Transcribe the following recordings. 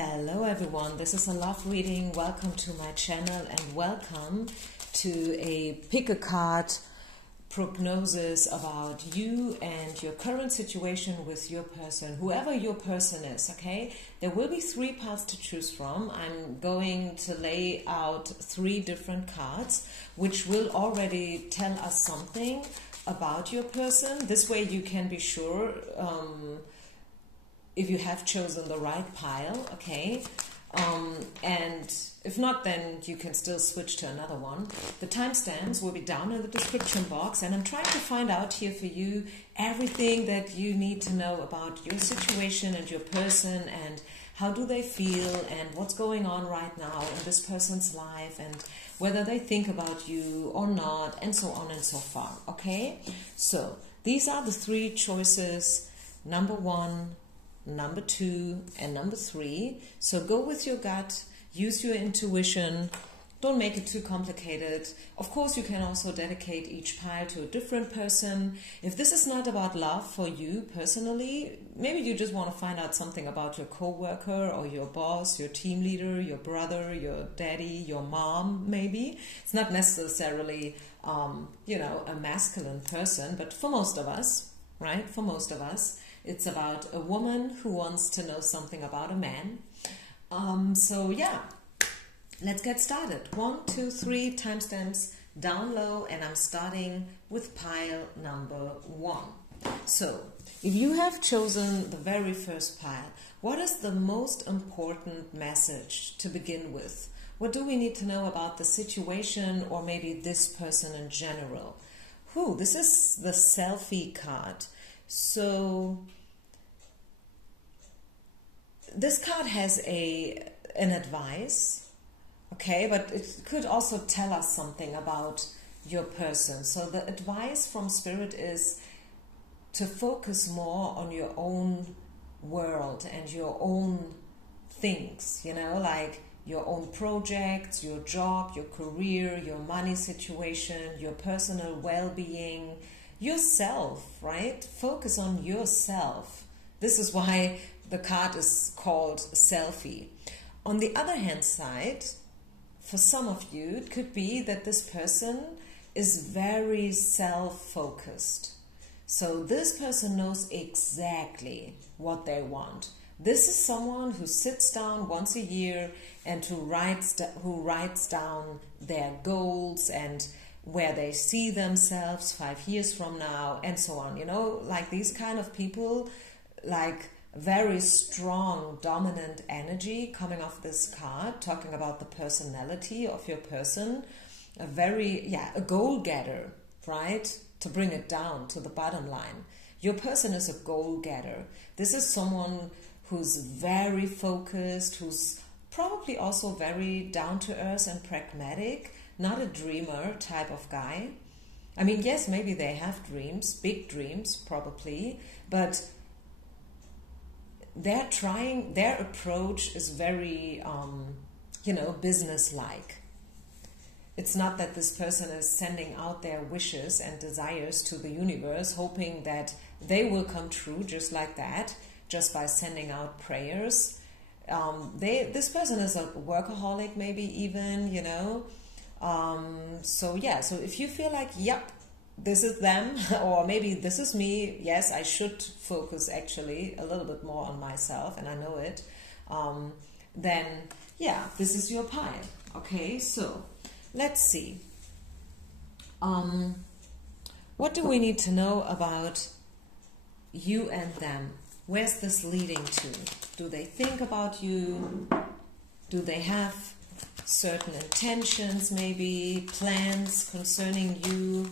Hello everyone, this is a love reading. Welcome to my channel and welcome to a pick a card prognosis about you and your current situation with your person, whoever your person is, okay? There will be 3 paths to choose from. I'm going to lay out 3 different cards which will already tell us something about your person. This way you can be sure if you have chosen the right pile, okay? And if not, then you can still switch to another one. The timestamps will be down in the description box, and I'm trying to find out here for you everything that you need to know about your situation and your person, and how do they feel, and what's going on right now in this person's life, and whether they think about you or not, and so on and so far, okay? So these are the 3 choices, number 1, number 2 and number 3. So go with your gut, use your intuition, don't make it too complicated. Of course, you can also dedicate each pile to a different person. If this is not about love for you personally, maybe you just want to find out something about your coworker or your boss, your team leader, your brother, your daddy, your mom, maybe. It's not necessarily, a masculine person, but for most of us, right? For most of us, it's about a woman who wants to know something about a man. So yeah, let's get started. 1, 2, 3 timestamps down low, and I'm starting with pile number 1. So if you have chosen the very first pile, what is the most important message to begin with? What do we need to know about the situation, or maybe this person in general? This is the selfie card. So this card has an advice, okay, but it could also tell us something about your person. So the advice from Spirit is to focus more on your own world and your own things, like your own projects, your job, your career, your money situation, your personal well-being, yourself, right? Focus on yourself. This is why the card is called selfie. On the other hand side, for some of you, it could be that this person is very self-focused. So this person knows exactly what they want. This is someone who sits down once a year and who writes down their goals and where they see themselves 5 years from now, and so on. Like these kind of people, like very strong, dominant energy coming off this card, talking about the personality of your person. A goal-getter, right? To bring it down to the bottom line. Your person is a goal-getter. This is someone who's very focused, who's probably also very down-to-earth and pragmatic, not a dreamer type of guy. I mean, yes, maybe they have dreams, big dreams probably, but their approach is very, business-like. It's not that this person is sending out their wishes and desires to the universe, hoping that they will come true just like that, just by sending out prayers. This person is a workaholic, maybe even, So if you feel like, yep, this is them, or maybe this is me, yes, I should focus actually a little bit more on myself, and I know it, then yeah, this is your pile. Okay, so let's see. What do we need to know about you and them? Where's this leading to? Do they think about you? Do they have certain intentions, maybe plans concerning you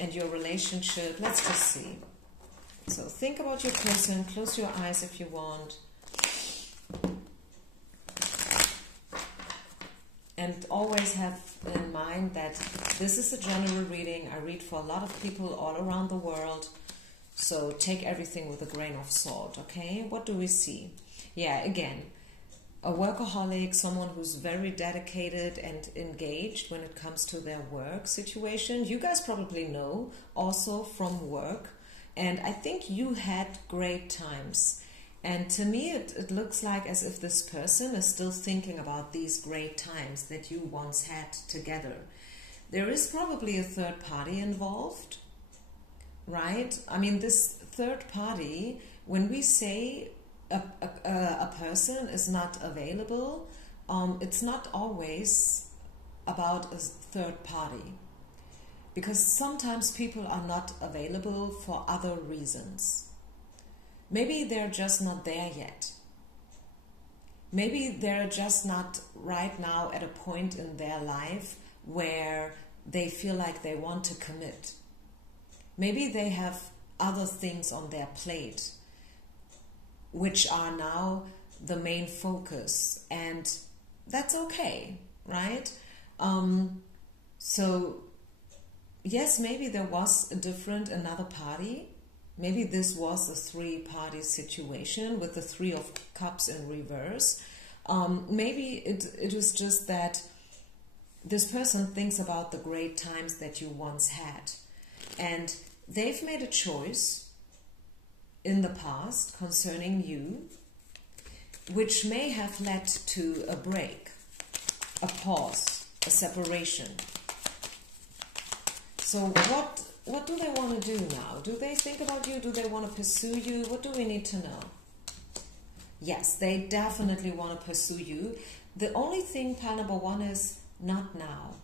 and your relationship? Let's just see. So think about your person, close your eyes if you want. And always have in mind that this is a general reading. I read for a lot of people all around the world. So take everything with a grain of salt, okay? What do we see? Yeah, again, a workaholic, someone who's very dedicated and engaged when it comes to their work situation. You guys probably know also from work. And I think you had great times. And to me, it looks like as if this person is still thinking about these great times that you once had together. There is probably a third party involved, right? I mean, this third party, when we say a person is not available, it's not always about a third party. Because sometimes people are not available for other reasons. Maybe they're just not there yet. Maybe they're just not right now at a point in their life where they feel like they want to commit. Maybe they have other things on their plate which are now the main focus, and that's okay, right? So yes, maybe there was another party. Maybe this was a three-party situation with the Three of Cups in reverse. Maybe it was just that this person thinks about the great times that you once had. And they've made a choice in the past concerning you, which may have led to a break, a pause, a separation. So what do they want to do now? Do they think about you? Do they want to pursue you? What do we need to know? Yes, they definitely want to pursue you. The only thing, pile number one, is not now.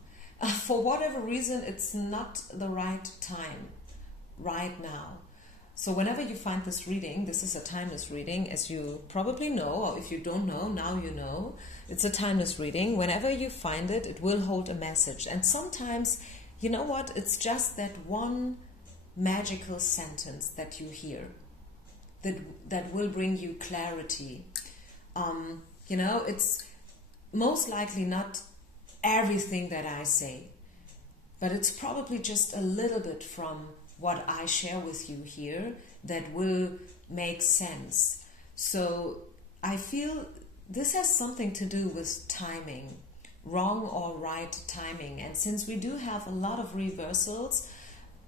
For whatever reason, it's not the right time right now. So whenever you find this reading, this is a timeless reading, as you probably know, or if you don't know, now you know. It's a timeless reading. Whenever you find it, it will hold a message. And sometimes, you know what, it's just that one magical sentence that you hear that will bring you clarity. You know, it's most likely not everything that I say, but it's probably just a little bit from what I share with you here that will make sense. So I feel this has something to do with timing, wrong or right timing. And since we do have a lot of reversals,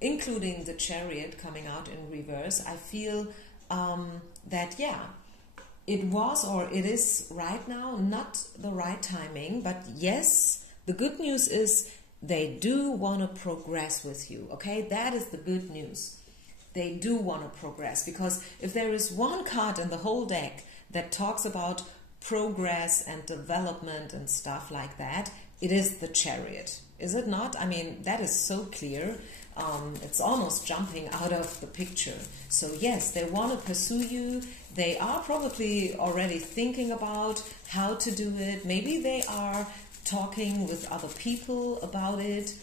including the Chariot coming out in reverse, I feel that, yeah, it was or it is right now not the right timing. But yes, the good news is they do want to progress with you, okay? That is the good news. They do want to progress, because if there is one card in the whole deck that talks about progress and development and stuff like that, it is the Chariot. Is it not? I mean, that is so clear. It's almost jumping out of the picture. So yes, they want to pursue you. They are probably already thinking about how to do it. Maybe they are talking with other people about it,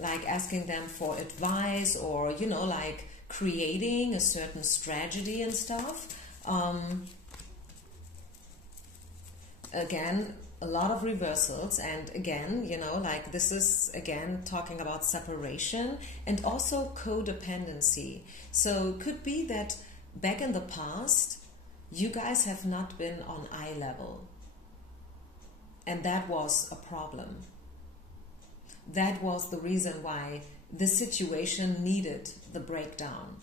like asking them for advice, or, you know, like creating a certain strategy and stuff. Again, a lot of reversals, and again, you know, like this is again talking about separation and also codependency. So it could be that back in the past you guys have not been on eye level, and that was a problem. That was the reason why the situation needed the breakdown.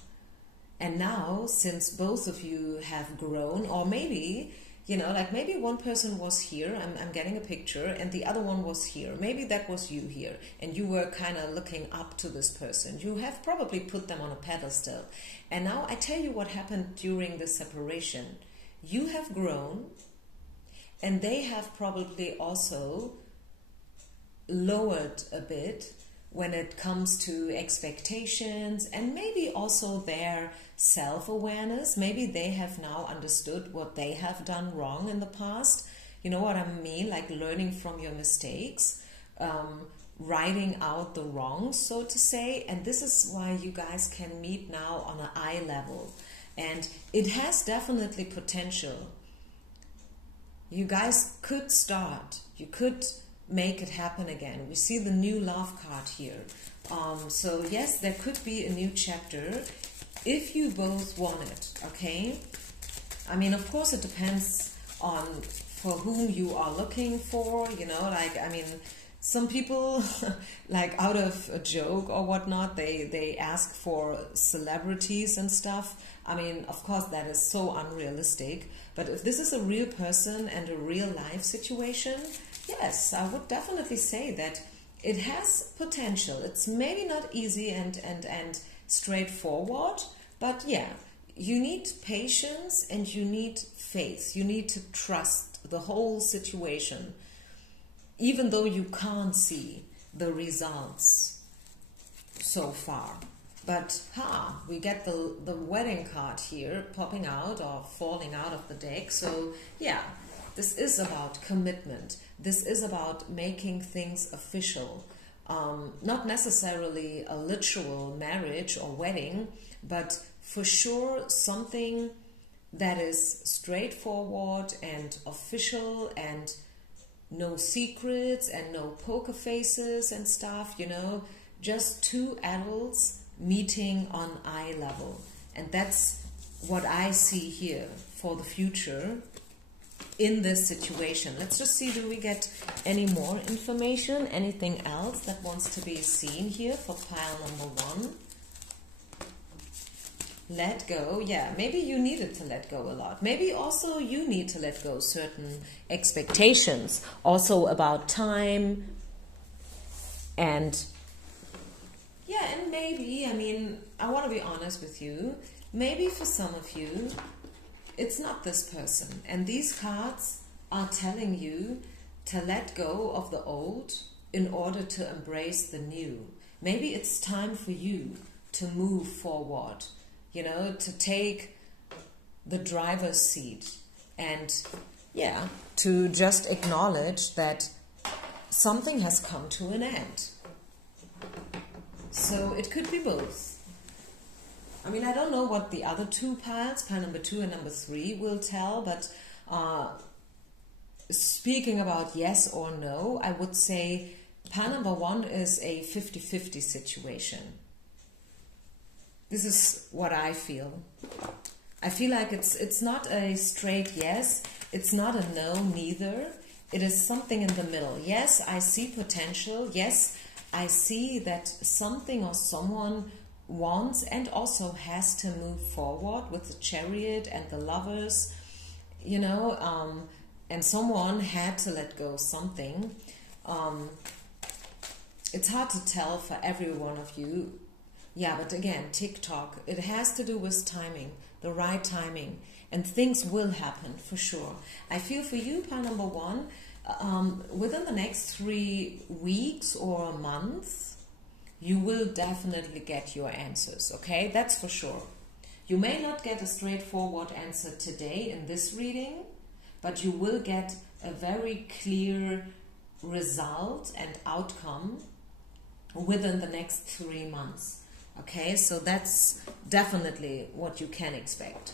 And now, since both of you have grown, or maybe, you know, like maybe one person was here, I'm getting a picture, and the other one was here. Maybe that was you here, and you were kind of looking up to this person. You have probably put them on a pedestal. And now I tell you what happened during the separation. You have grown, and they have probably also lowered a bit when it comes to expectations, and maybe also their self-awareness. Maybe they have now understood what they have done wrong in the past. You know what I mean? Like learning from your mistakes, writing out the wrongs, so to say. And this is why you guys can meet now on an eye level. And it has definitely potential. You guys could start. You could make it happen again. We see the new love card here. So yes, there could be a new chapter if you both want it, okay? I mean, of course, it depends on for whom you are looking for, you know, like, I mean, some people, like out of a joke or whatnot, they ask for celebrities and stuff. I mean, of course, that is so unrealistic. But if this is a real person and a real life situation, yes, I would definitely say that it has potential. It's maybe not easy and straightforward, but yeah, you need patience and you need faith. You need to trust the whole situation, even though you can't see the results so far. But we get the wedding card here popping out or falling out of the deck. So yeah, this is about commitment. This is about making things official. Not necessarily a literal marriage or wedding, but for sure something that is straightforward and official, and no secrets and no poker faces and stuff, you know, just two adults meeting on eye level. And that's what I see here for the future in this situation. Let's just see, do we get any more information, anything else that wants to be seen here for pile number 1? Let go. Yeah, maybe you needed to let go a lot. Maybe also you need to let go certain expectations, also about time. And yeah, and maybe, I mean, I want to be honest with you, maybe for some of you it's not this person, and these cards are telling you to let go of the old in order to embrace the new. Maybe it's time for you to move forward, you know, to take the driver's seat and, yeah, to just acknowledge that something has come to an end. So it could be both. I mean, I don't know what the other two piles, pile number 2 and number 3, will tell, but speaking about yes or no, I would say pile number 1 is a 50-50 situation. This is what I feel. I feel like it's not a straight yes, it's not a no neither. It is something in the middle. Yes, I see potential. Yes, I see that something or someone wants and also has to move forward with the Chariot and the Lovers, you know, and someone had to let go something. It's hard to tell for every one of you. Yeah, but again, TikTok, it has to do with timing, the right timing, and things will happen for sure. I feel for you, pile number 1, within the next 3 weeks or a month, you will definitely get your answers, okay? That's for sure. You may not get a straightforward answer today in this reading, but you will get a very clear result and outcome within the next 3 months. Okay, so that's definitely what you can expect.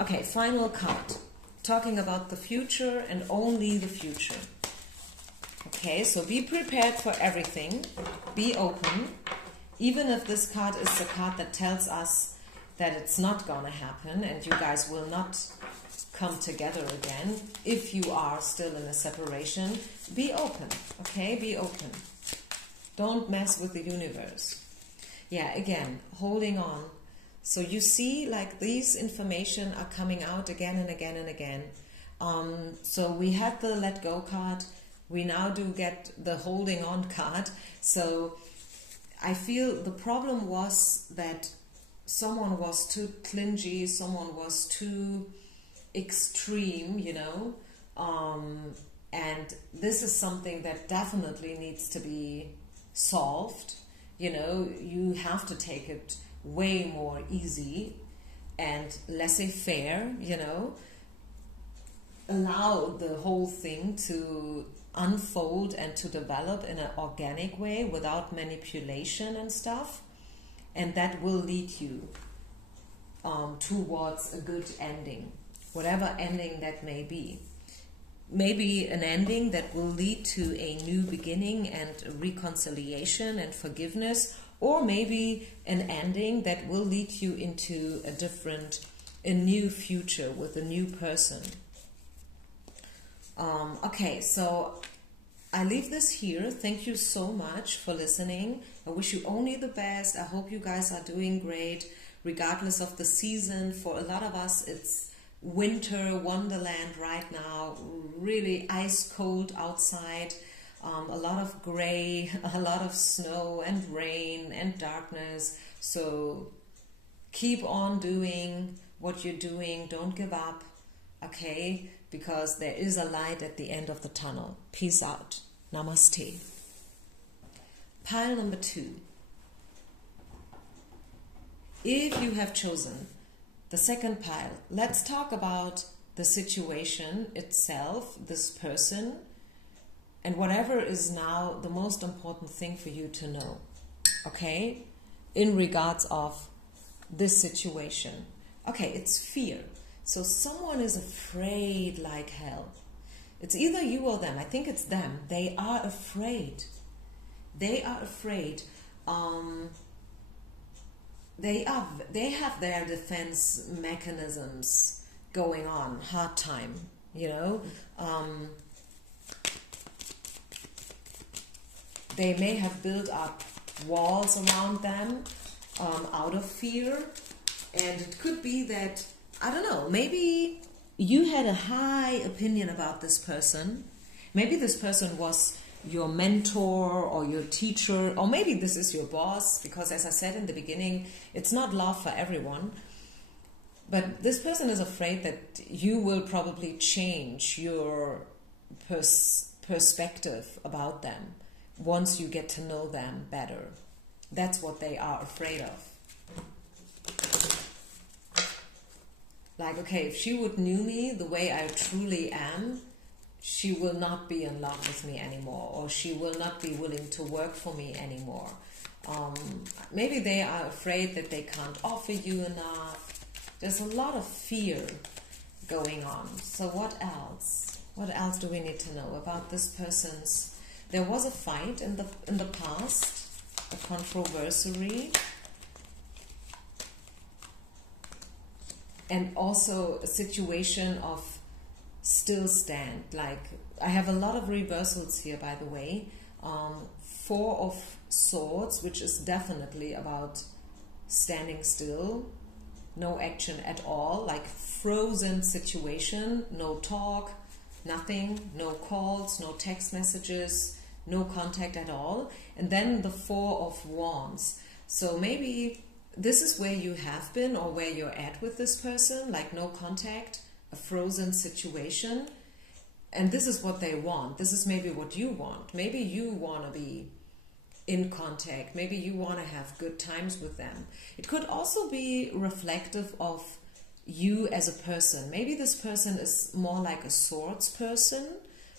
Okay, final card. Talking about the future and only the future. Okay, so be prepared for everything. Be open. Even if this card is a card that tells us that it's not going to happen and you guys will not come together again, if you are still in a separation, be open. Okay, be open. Don't mess with the universe. Yeah, again, holding on. So you see, like, these information are coming out again and again and again. So we had the let go card. We now do get the holding on card. So I feel the problem was that someone was too clingy, someone was too extreme, you know. And this is something that definitely needs to be solved. You know, you have to take it way more easy and laissez-faire, you know. Allow the whole thing to unfold and to develop in an organic way without manipulation and stuff. And that will lead you towards a good ending, whatever ending that may be. Maybe an ending that will lead to a new beginning and reconciliation and forgiveness, or maybe an ending that will lead you into a new future with a new person. Okay, so I leave this here. Thank you so much for listening. I wish you only the best. I hope you guys are doing great, regardless of the season. For a lot of us, it's winter wonderland right now, really ice cold outside, a lot of gray, a lot of snow and rain and darkness. So keep on doing what you're doing. Don't give up, okay? Because there is a light at the end of the tunnel. Peace out. Namaste. Pile number 2. If you have chosen the second pile, let's talk about the situation itself, this person, and whatever is now the most important thing for you to know, okay, in regards of this situation. Okay, it's fear. So someone is afraid like hell. It's either you or them. I think it's them. They are afraid. They are afraid. They have their defense mechanisms going on. Hard time, you know. They may have built up walls around them out of fear. And it could be that, I don't know, maybe you had a high opinion about this person. Maybe this person was your mentor or your teacher, or maybe this is your boss, because as I said in the beginning, it's not love for everyone. But this person is afraid that you will probably change your perspective about them once you get to know them better. That's what they are afraid of. Like, okay, if she would knew me the way I truly am, she will not be in love with me anymore, or she will not be willing to work for me anymore. Maybe they are afraid that they can't offer you enough. There's a lot of fear going on. So what else? What else do we need to know about this person's? There was a fight in the past, a controversy, and also a situation of still stand. Like, I have a lot of reversals here, by the way. 4 of Swords, which is definitely about standing still, no action at all, like frozen situation, no talk, nothing, no calls, no text messages, no contact at all. And then the 4 of Wands. So maybe this is where you have been, or where you're at with this person, like no contact, a frozen situation. And this is what they want. This is maybe what you want. Maybe you want to be in contact. Maybe you want to have good times with them. It could also be reflective of you as a person. Maybe this person is more like a Swords person,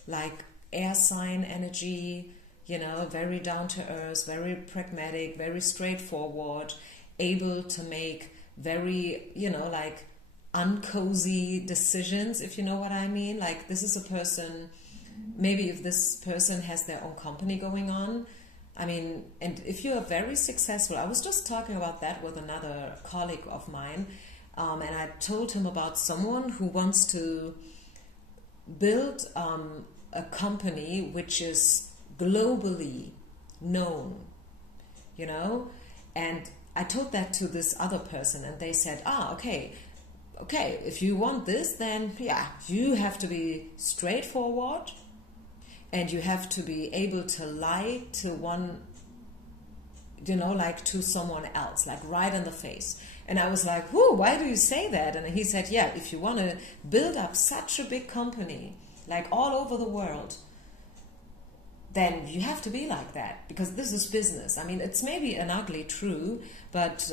like air sign energy, you know, very down to earth, very pragmatic, very straightforward, able to make very, you know, like uncozy decisions, if you know what I mean. Like, this is a person, maybe if this person has their own company going on, I mean, and if you are very successful, I was just talking about that with another colleague of mine, and I told him about someone who wants to build a company which is globally known, you know, and I told that to this other person, and they said, okay, if you want this, then yeah, you have to be straightforward, and you have to be able to lie to one, you know, like to someone else, like right in the face. And I was like, whoo, why do you say that? And he said, yeah, if you want to build up such a big company, like all over the world, then you have to be like that, because this is business. I mean, it's maybe an ugly true, but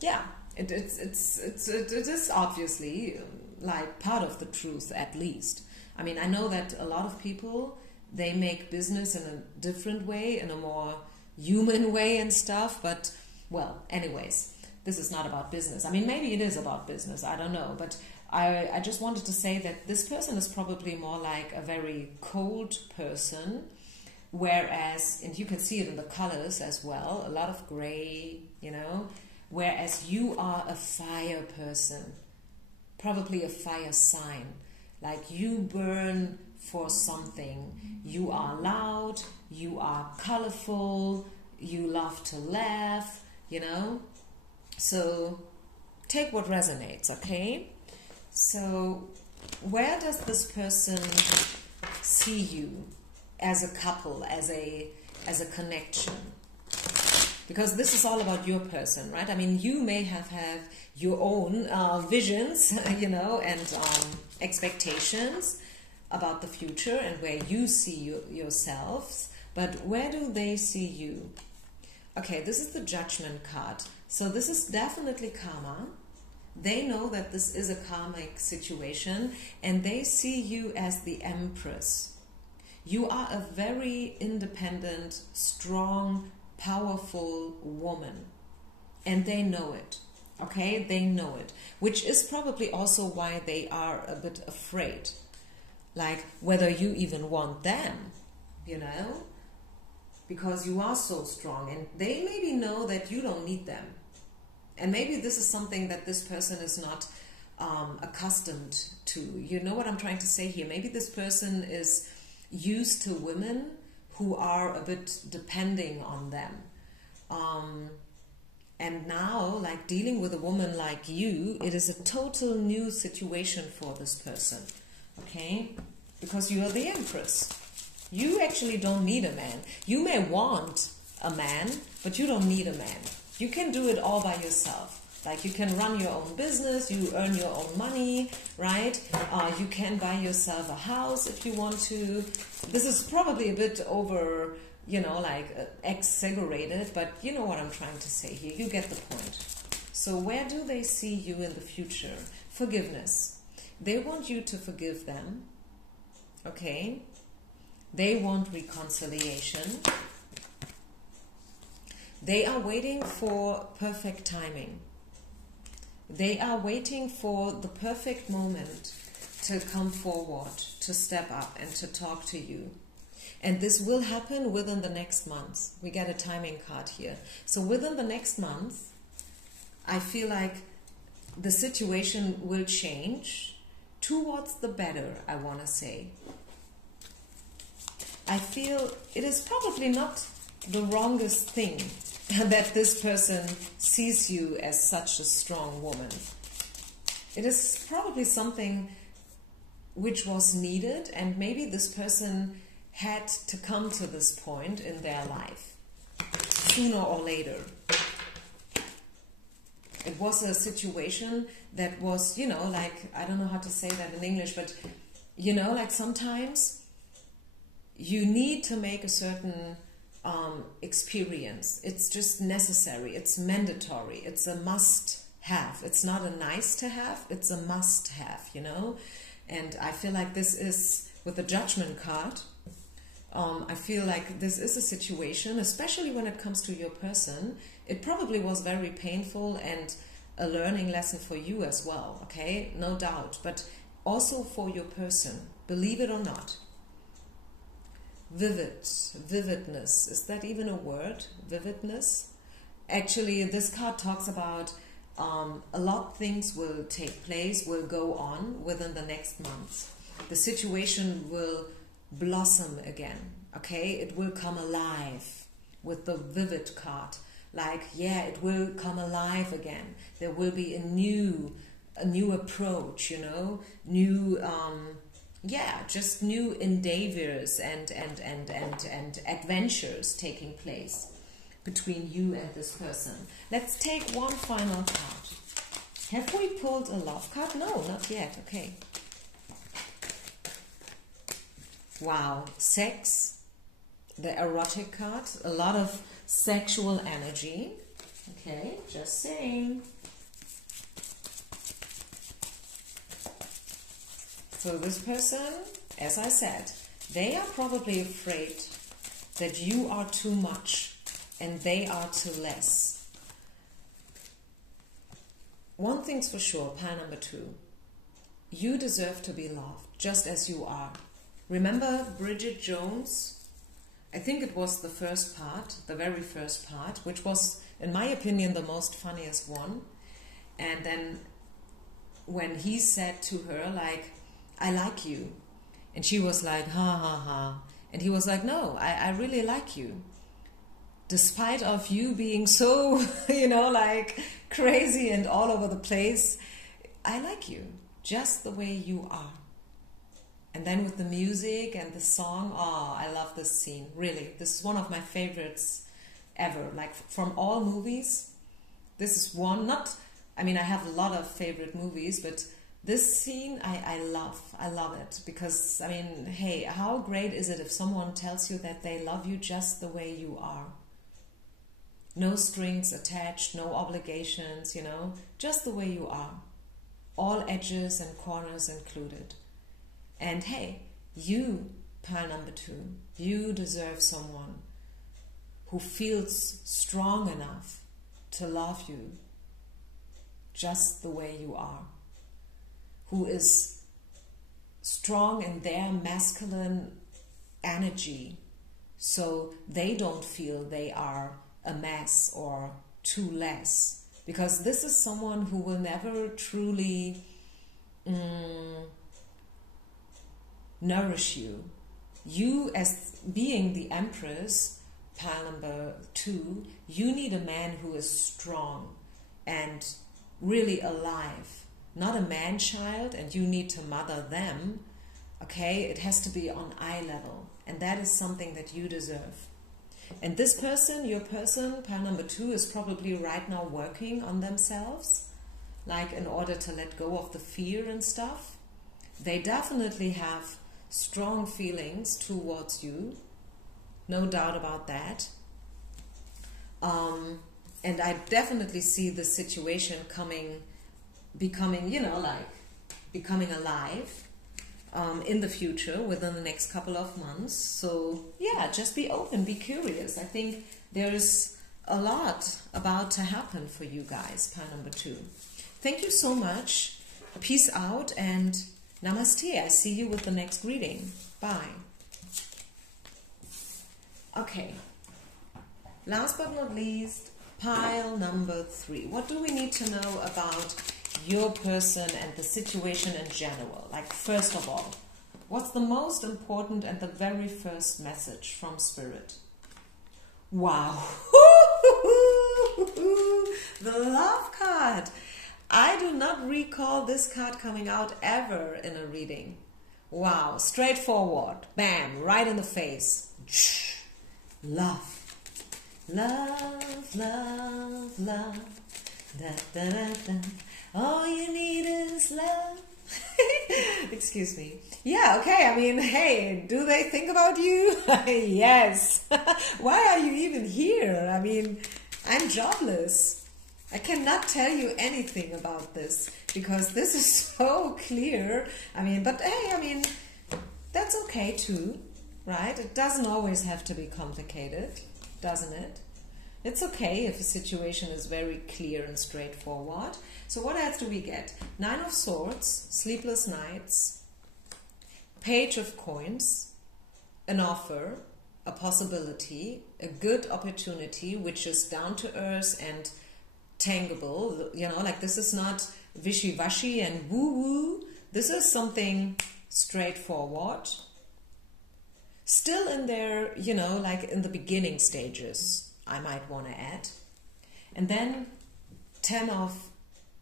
yeah, it is obviously like part of the truth, at least. I mean, I know that a lot of people, they make business in a different way, in a more human way and stuff, but, well, anyways, this is not about business. I mean, maybe it is about business, I don't know, but I just wanted to say that this person is probably more like a very cold person, whereas, and you can see it in the colors as well, a lot of gray, you know, whereas you are a fire person, probably a fire sign. Like, you burn for something. You are loud, you are colorful, you love to laugh, you know. So take what resonates, okay? So where does this person see you as a couple, as a connection? Because this is all about your person, right? I mean, you may have your own visions, you know, and expectations about the future and where you see yourselves, but where do they see you? Okay, this is the Judgment card. So this is definitely karma. They know that this is a karmic situation, and they see you as the Empress. You are a very independent, strong, powerful woman, and they know it. Okay, they know it, which is probably also why they are a bit afraid, like whether you even want them, you know, because you are so strong, and they maybe know that you don't need them. And maybe this is something that this person is not accustomed to. You know what I'm trying to say here? Maybe this person is used to women who are a bit depending on them. And now, like dealing with a woman like you, it is a total new situation for this person. Okay? Because you are the Empress. You actually don't need a man. You may want a man, but you don't need a man. You can do it all by yourself. Like you can run your own business, you earn your own money, right? You can buy yourself a house if you want to. This is probably a bit over, you know, like exaggerated, but you know what I'm trying to say here. You get the point. So where do they see you in the future? Forgiveness. They want you to forgive them, okay? They want reconciliation. They are waiting for perfect timing. They are waiting for the perfect moment to come forward, to step up and to talk to you. And this will happen within the next month. We get a timing card here. So within the next month, I feel like the situation will change towards the better, I want to say. I feel it is probably not the wrongest thing that this person sees you as such a strong woman. It is probably something which was needed, and maybe this person had to come to this point in their life, sooner or later. It was a situation that was, you know, like, I don't know how to say that in English, but, you know, like sometimes you need to make a certain experience. It's just necessary. It's mandatory. It's a must-have. It's not a nice-to-have. It's a must-have, you know. And I feel like this is, with the Judgment card, I feel like this is a situation, especially when it comes to your person. It probably was very painful and a learning lesson for you as well, okay? No doubt. But also for your person, believe it or not. Vividness. Is that even a word? Vividness? Actually, this card talks about a lot of things will take place, will go on within the next month. The situation will blossom again, okay? It will come alive with the Vivid card. Like, yeah, it will come alive again. There will be a new approach, you know, new just new endeavors and adventures taking place between you and this person. Let's take one final card. Have we pulled a love card? No, not yet. Okay. Wow. Sex. The erotic card. A lot of sexual energy. Okay, just saying. So this person, as I said, they are probably afraid that you are too much and they are too less. One thing's for sure, pile number 2. You deserve to be loved just as you are. Remember Bridget Jones? I think it was the first part, the very first part, which was, in my opinion, the most funniest one. And then when he said to her, like, I like you. And she was like, ha ha ha. And he was like, no, I really like you. Despite of you being so, like crazy and all over the place, I like you just the way you are. And then with the music and the song, oh, I love this scene. Really, this is one of my favorites ever. Like from all movies, this is one. I have a lot of favorite movies, but this scene I love. I love it because, hey, how great is it if someone tells you that they love you just the way you are? No strings attached, no obligations, just the way you are. All edges and corners included. And hey, you, pile number 2, you deserve someone who feels strong enough to love you just the way you are. Who is strong in their masculine energy so they don't feel they are a mess or too less. Because this is someone who will never truly nourish you. You, as being the Empress, pile number 2, you need a man who is strong and really alive. Not a man-child, and you need to mother them. Okay, it has to be on eye level, and that is something that you deserve. And this person, your person, pile number 2, is probably right now working on themselves, like in order to let go of the fear and stuff. They definitely have strong feelings towards you, no doubt about that. And I definitely see the situation becoming alive in the future within the next couple of months. So yeah, just be open, be curious. I think there's a lot about to happen for you guys, pile number 2. Thank you so much. Peace out and namaste. I see you with the next reading. Bye. Okay. Last but not least, pile number 3. What do we need to know about your person and the situation in general? Like, first of all, what's the most important and the very first message from Spirit? Wow. The love card. I do not recall this card coming out ever in a reading. Wow. Straightforward. Bam. Right in the face. Love. Love, love, love. Da, da, da, da. All you need is love. Excuse me. Yeah, okay, hey, do they think about you? Yes. Why are you even here? I'm jobless. I cannot tell you anything about this because this is so clear. But hey, that's okay too, right? It doesn't always have to be complicated, doesn't it? It's okay if a situation is very clear and straightforward. So what else do we get? 9 of Swords, sleepless nights, Page of Coins, an offer, a possibility, a good opportunity, which is down to earth and tangible. This is not wishy-washy and woo-woo. This is something straightforward. Still in there, in the beginning stages, I might want to add. And then 10 of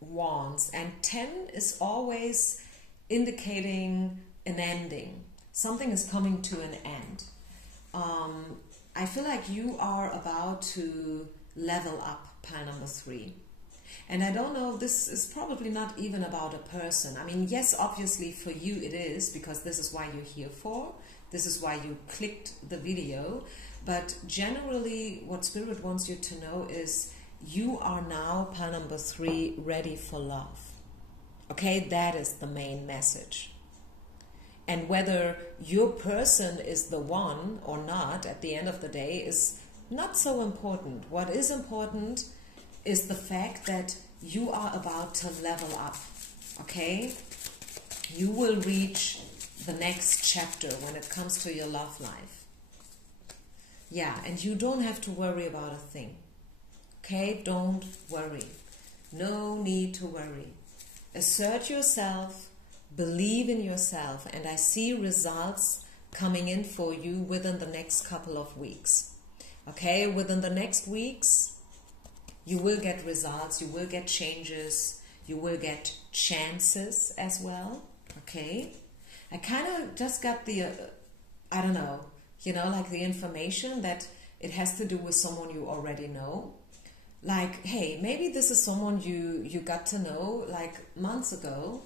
Wands. And 10 is always indicating an ending. Something is coming to an end. I feel like you are about to level up, pile number 3. And I don't know, this is probably not even about a person. Yes, obviously for you it is, because this is why you're here for. This is why you clicked the video. But generally, what Spirit wants you to know is you are now, pile number 3, ready for love. Okay, that is the main message. And whether your person is the one or not at the end of the day is not so important. What is important is the fact that you are about to level up. Okay? You will reach the next chapter when it comes to your love life. Yeah, and you don't have to worry about a thing. Okay, don't worry. No need to worry. Assert yourself, believe in yourself, and I see results coming in for you within the next couple of weeks. Okay, within the next weeks, you will get results, you will get changes, you will get chances as well. Okay, I kind of just got the, I don't know, like the information that it has to do with someone you already know. Like, hey, maybe this is someone you got to know like months ago,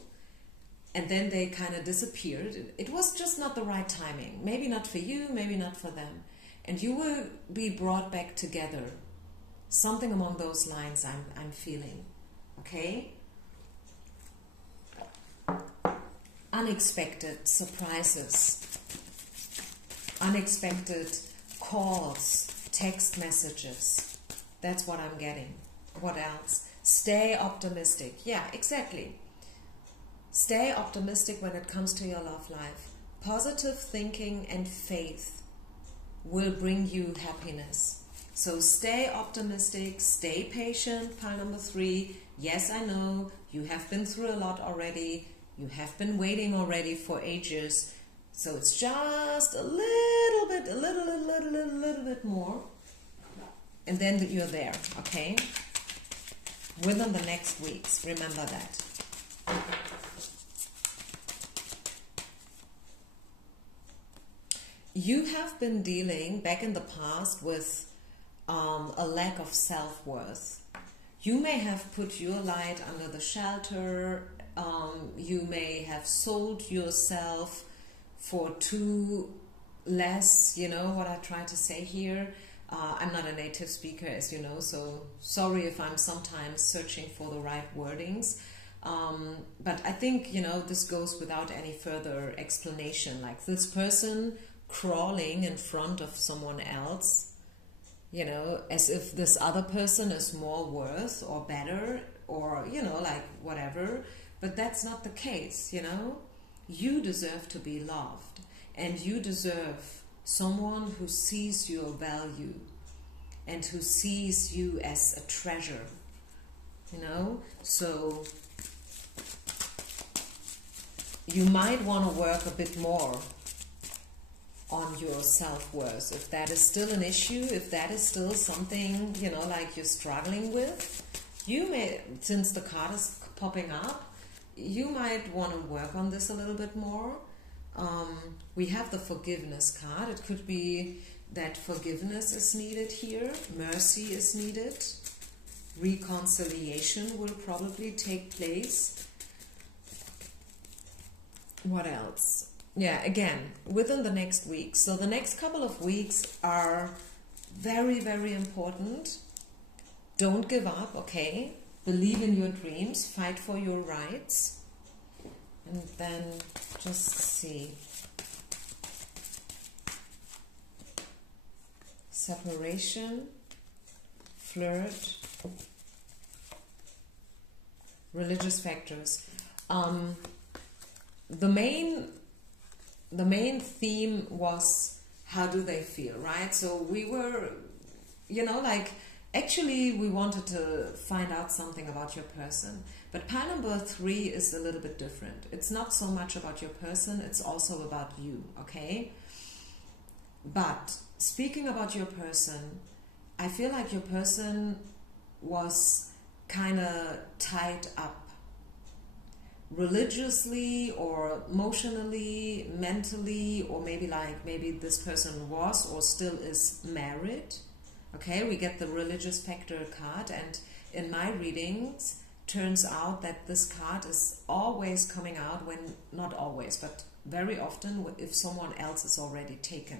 and then they kind of disappeared. It was just not the right timing. Maybe not for you, maybe not for them. And you will be brought back together. Something along those lines I'm feeling. Okay? Unexpected surprises. Unexpected calls, text messages. That's what I'm getting. What else? Stay optimistic. Yeah, exactly. Stay optimistic when it comes to your love life. Positive thinking and faith will bring you happiness. So stay optimistic, stay patient, pile number 3. Yes, I know, you have been through a lot already. You have been waiting already for ages. So it's just a little bit more. And then you're there, okay? Within the next weeks, remember that. You have been dealing back in the past with a lack of self-worth. You may have put your light under the shelter. You may have sold yourself for too less, what I try to say here. I'm not a native speaker, as you know, so sorry if I'm sometimes searching for the right wordings. But I think, this goes without any further explanation. Like this person crawling in front of someone else, as if this other person is more worth or better or, like whatever. But that's not the case, You deserve to be loved, and you deserve someone who sees your value and who sees you as a treasure, So you might want to work a bit more on your self-worth. If that is still an issue, if that is still something, like you're struggling with, you may, since the card is popping up, you might want to work on this a little bit more. We have the forgiveness card. It could be that forgiveness is needed here, mercy is needed, reconciliation will probably take place. What else? Yeah, again, within the next week. So the next couple of weeks are very, very important. Don't give up, okay? Believe in your dreams, fight for your rights. And then just see. Separation, flirt, religious factors. The main theme was how do they feel, right? So we were, actually we wanted to find out something about your person. But pile number 3 is a little bit different. It's not so much about your person, it's also about you, okay? But speaking about your person, I feel like your person was kind of tied up religiously or emotionally, mentally, or maybe this person was or still is married. Okay, we get the religious factor card, and in my readings turns out that this card is always coming out when, not always, but very often if someone else is already taken.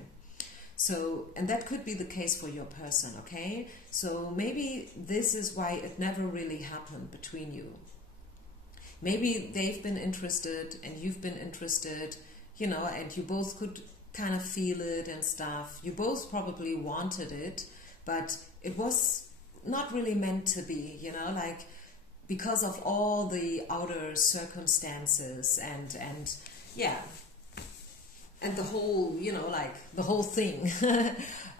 So, and that could be the case for your person, okay? So maybe this is why it never really happened between you. Maybe they've been interested and you've been interested, and you both could kind of feel it and stuff. You both probably wanted it, but it was not really meant to be, because of all the outer circumstances and yeah. And the whole, the whole thing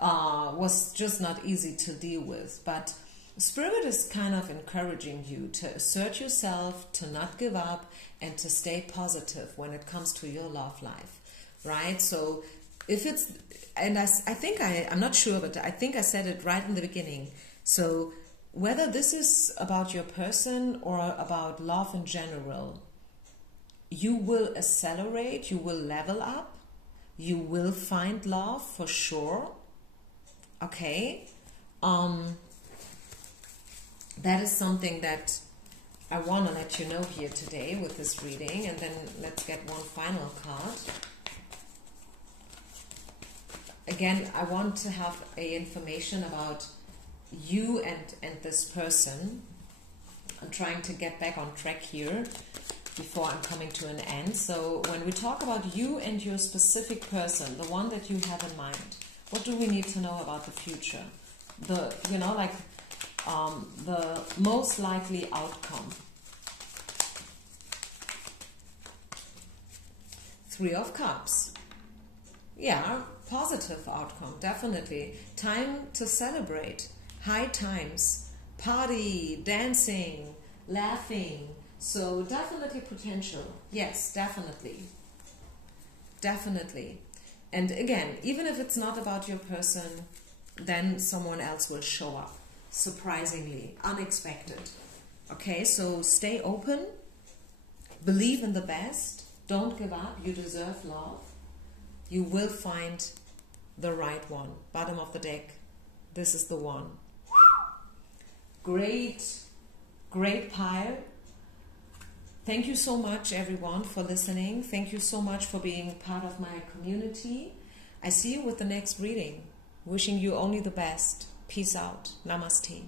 was just not easy to deal with. But Spirit is kind of encouraging you to assert yourself, to not give up, and to stay positive when it comes to your love life, right? So if it's, and I think I'm not sure, but I think I said it right in the beginning. So whether this is about your person or about love in general, you will accelerate, you will level up, you will find love for sure, okay? That is something that I want to let you know here today with this reading. And then let's get one final card. Again, I want to have information about you and this person. I'm trying to get back on track here before I'm coming to an end. So when we talk about you and your specific person, the one that you have in mind, what do we need to know about the future? The most likely outcome. 3 of Cups. Yeah, positive outcome, definitely. Time to celebrate. High times. Party, dancing, laughing. So definitely potential. Yes, definitely. Definitely. And again, even if it's not about your person, then someone else will show up. Surprisingly, unexpected. Okay, so stay open, believe in the best, don't give up, you deserve love, you will find the right one. Bottom of the deck, this is the one. Great pile. Thank you so much everyone for listening. Thank you so much for being part of my community. I see you with the next reading. Wishing you only the best. Peace out. Namaste.